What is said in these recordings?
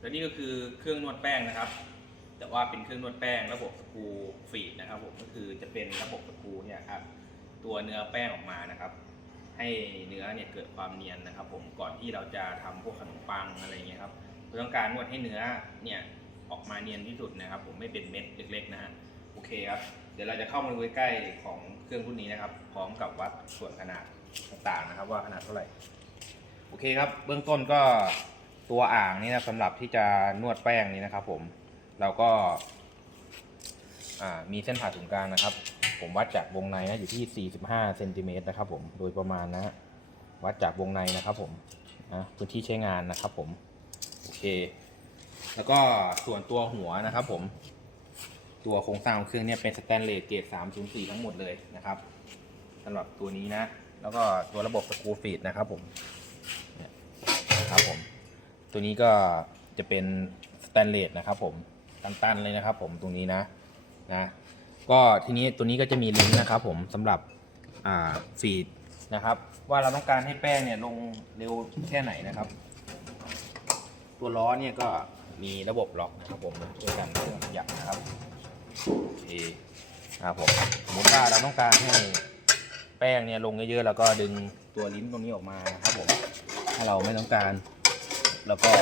และนี่ก็คือเครื่องนวดแป้งนะครับ แต่ว่าเป็นเครื่องนวดแป้งระบบสกูฟีดนะครับผมก็คือจะเป็นระบบสกูเนี่ยครับตัวเนื้อแป้งออกมานะครับ ให้เนื้อเนี่ยเกิดความเนียนนะครับ ผมก่อนที่เราจะทำพวกขนมปังอะไรเงี้ยครับเราต้องการนวดให้เนื้อเนี่ยออกมาเนียนที่สุดนะครับ ผมไม่เป็นเม็ดเล็ก ๆ นะฮะโอเคครับเดี๋ยวเราจะเข้ามาดูใกล้ๆของเครื่องรุ่นนี้นะครับ พร้อมกับวัดส่วนขนาดต่างๆนะครับ ว่าขนาดเท่าไหร่โอเคครับ เบื้องต้นก็ ตัวอ่างนี่นะสำหรับที่จะนวดแป้งนี้นะครับ ผมเราก็มีเส้นผ่าศูนย์กลางนะครับ ผมวัดจากวงในนะอยู่ที่ 45เซนติเมตรนะครับผมโดยประมาณนะฮะวัดจากวงในนะครับผมนะพื้นที่ใช้งานนะครับ ผมโอเค แล้วก็ส่วนตัวหัวนะครับ ผม ตัวโครงสร้างของเครื่องเนี่ยเป็นสแตนเลสเกรด304 ทั้งหมดเลยนะครับสำหรับตัวนี้นะ แล้วก็ตัวระบบสกรูฟีดนะครับ ผมเนี่ยนะครับผม ตัวนี้ก็จะเป็นสแตนเลสนะครับผมตันๆเลยนะครับผมตรงนี้นะนะก็ทีนี้ตัวนี้ก็จะมีลิงก์นะครับผมสำหรับฟีดนะครับว่าเราต้องการให้แป้งเนี่ยลงเร็วแค่ไหนนะครับ ตัวล้อเนี่ยก็มีระบบล็อกนะครับผมช่วยกันเอยับนะครับโอเคนะครับผมสมมติว่าเราต้องการให้แป้งเนี่ยลงเยอะๆแล้วก็ดึงตัวลิ้นตรงนี้ออกมานะครับผมถ้าเราไม่ต้องการ แล้วก็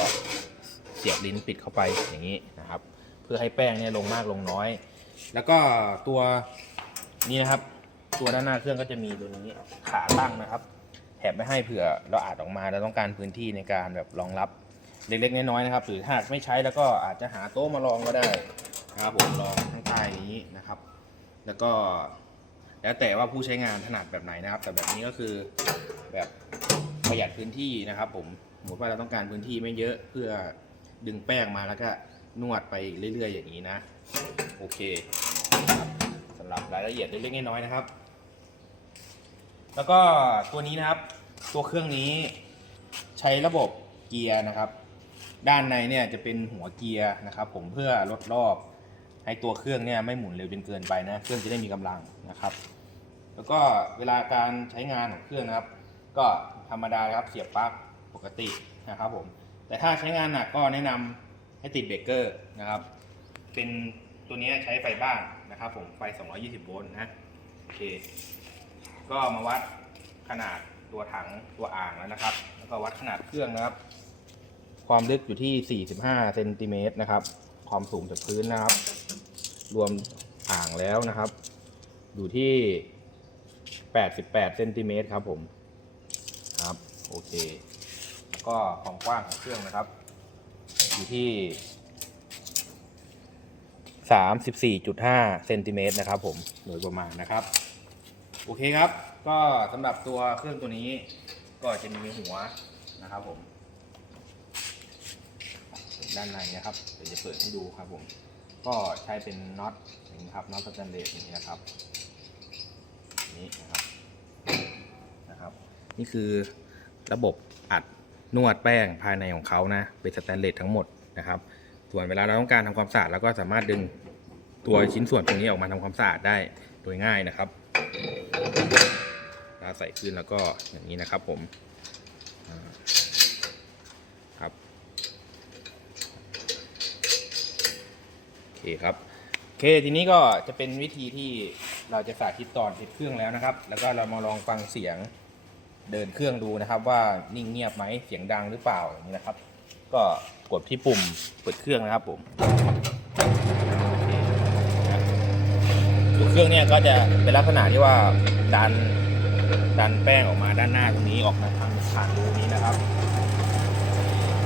เสียบลิ้นปิดเข้าไปอย่างนี้นะครับ เพื่อให้แป้งเนี่ยลงมากลงน้อย แล้วก็ตัวนี้นะครับ ตัวด้านหน้าเครื่องก็จะมีตัวนี้ขาตั้งนะครับแถบไม่ให้เผื่อเราอาจออกมาเราต้องการพื้นที่ในการแบบรองรับเล็กๆน้อยๆนะครับหรือถ้าหากไม่ใช้แล้วก็อาจจะหาโต๊ะมารองก็ได้นะครับผมรองข้างใต้นี้นะครับ แล้วก็แล้วแต่ว่าผู้ใช้งานถนัดแบบไหนนะครับ แต่แบบนี้ก็คือแบบประหยัดพื้นที่นะครับผม มมติว่าเราต้องการพื้นที่ไม่เยอะเพื่อดึงแป้งมาแล้วก็นวดไปเรื่อย ๆ อย่างนี้นะ โอเคสำหรับรายละเอียดเล็กๆน้อยๆนะครับ แล้วก็ตัวนี้นะครับ ตัวเครื่องนี้ใช้ระบบเกียร์นะครับ ด้านในเนี่ยจะเป็นหัวเกียร์นะครับ ผมเพื่อลดรอบให้ตัวเครื่องเนี่ยไม่หมุนเร็วจนเกินไปนะเครื่องจะได้มีกำลังนะครับ แล้วก็เวลาการใช้งานของเครื่องนะครับ ก็ธรรมดาครับเสียบปลั๊ก ปกตินะครับผมแต่ถ้าใช้งานหนักก็แนะนำให้ติดเบรกเกอร์นะครับ เป็นตัวนี้ใช้ไฟบ้านนะครับผมไฟ 220 โวลต์นะโอเค ก็มาวัดขนาดตัวถังตัวอ่างแล้วนะครับ แล้วก็วัดขนาดเครื่องนะครับ ความลึกอยู่ที่ 45 เซนติเมตรนะครับ ความสูงจากพื้นนะครับ รวมอ่างแล้วนะครับ อยู่ที่ 88 เซนติเมตรครับผม ครับ โอเค ก็ความกว้างของเครื่องนะครับ อยู่ที่34.5เซนติเมตรนะครับ ผมโดยประมาณนะครับ โอเคครับ ก็สำหรับตัวเครื่องตัวนี้ก็จะมีหัวนะครับผม ด้านในนะครับเดี๋ยวจะเปิดให้ดูครับผม ก็ใช้เป็นน็อตอย่างนี้ครับน็อตสแตนเลสอย่างนี้นะครับนี่นะครับนะครับ นี่คือระบบอัด นวดแป้งภายในของเขานะเป็นสแตนเลสทั้งหมดนะครับ ส่วนเวลาเราต้องการทำความสะอาดเราก็สามารถดึงตัวชิ้นส่วนตรงนี้ออกมาทำความสะอาดได้โดยง่ายนะครับเราใส่ขึ้นแล้วก็อย่างนี้นะครับผมครับโอเคครับโอเคทีนี้ก็จะเป็นวิธีที่เราจะสาธิตตอนติดเครื่องแล้วนะครับ แล้วก็เรามาลองฟังเสียง เดินเครื่องดูนะครับ ว่านิ่งเงียบไหมเสียงดังหรือเปล่าอย่างนี้นะครับ ก็กดที่ปุ่มเปิดเครื่องนะครับผมโอเคนะตัวเครื่องเนี่ยก็จะเป็นลักษณะที่ว่าดันดันแป้งออกมาด้านหน้าตรงนี้ออกมาทางผ่านรูนี้นะครับ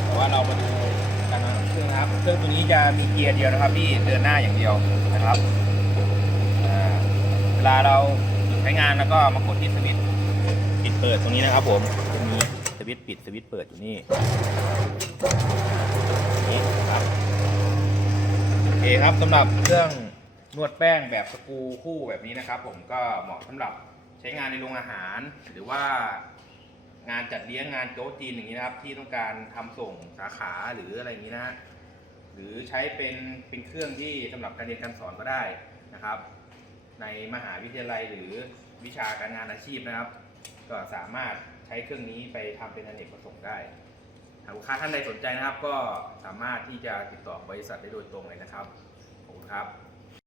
แต่ว่าเรามาดูการทำเครื่องนะครับ เครื่องตัวนี้จะมีเกียร์เดียวนะครับที่เดินหน้าอย่างเดียวนะครับเวลาเราใช้งานแล้วก็มากดที่สวิตช์ เปิดตรงนี้นะครับผมจะมีสวิตช์ปิดสวิตช์เปิดอยู่นี่นี่ครับโอเคครับสำหรับเครื่องนวดแป้งแบบสกูคู่แบบนี้นะครับ ผมก็เหมาะสำหรับใช้งานในโรงอาหาร หรือว่างานจัดเลี้ยงงานโต๊ะจีนอย่างนี้นะครับ ที่ต้องการทำส่งสาขาหรืออะไรอย่างนี้นะฮะหรือใช้เป็นเป็นเครื่องที่สำหรับการเรียนการสอนก็ได้นะครับ ในมหาวิทยาลัยหรือวิชาการงานอาชีพนะครับ ก็สามารถใช้เครื่องนี้ไปทำเป็นอเนกประสงค์ได้หากลูกค้าท่านใดสนใจนะครับ ก็สามารถที่จะติดต่อบริษัทได้โดยตรงเลยนะครับขอบคุณครับ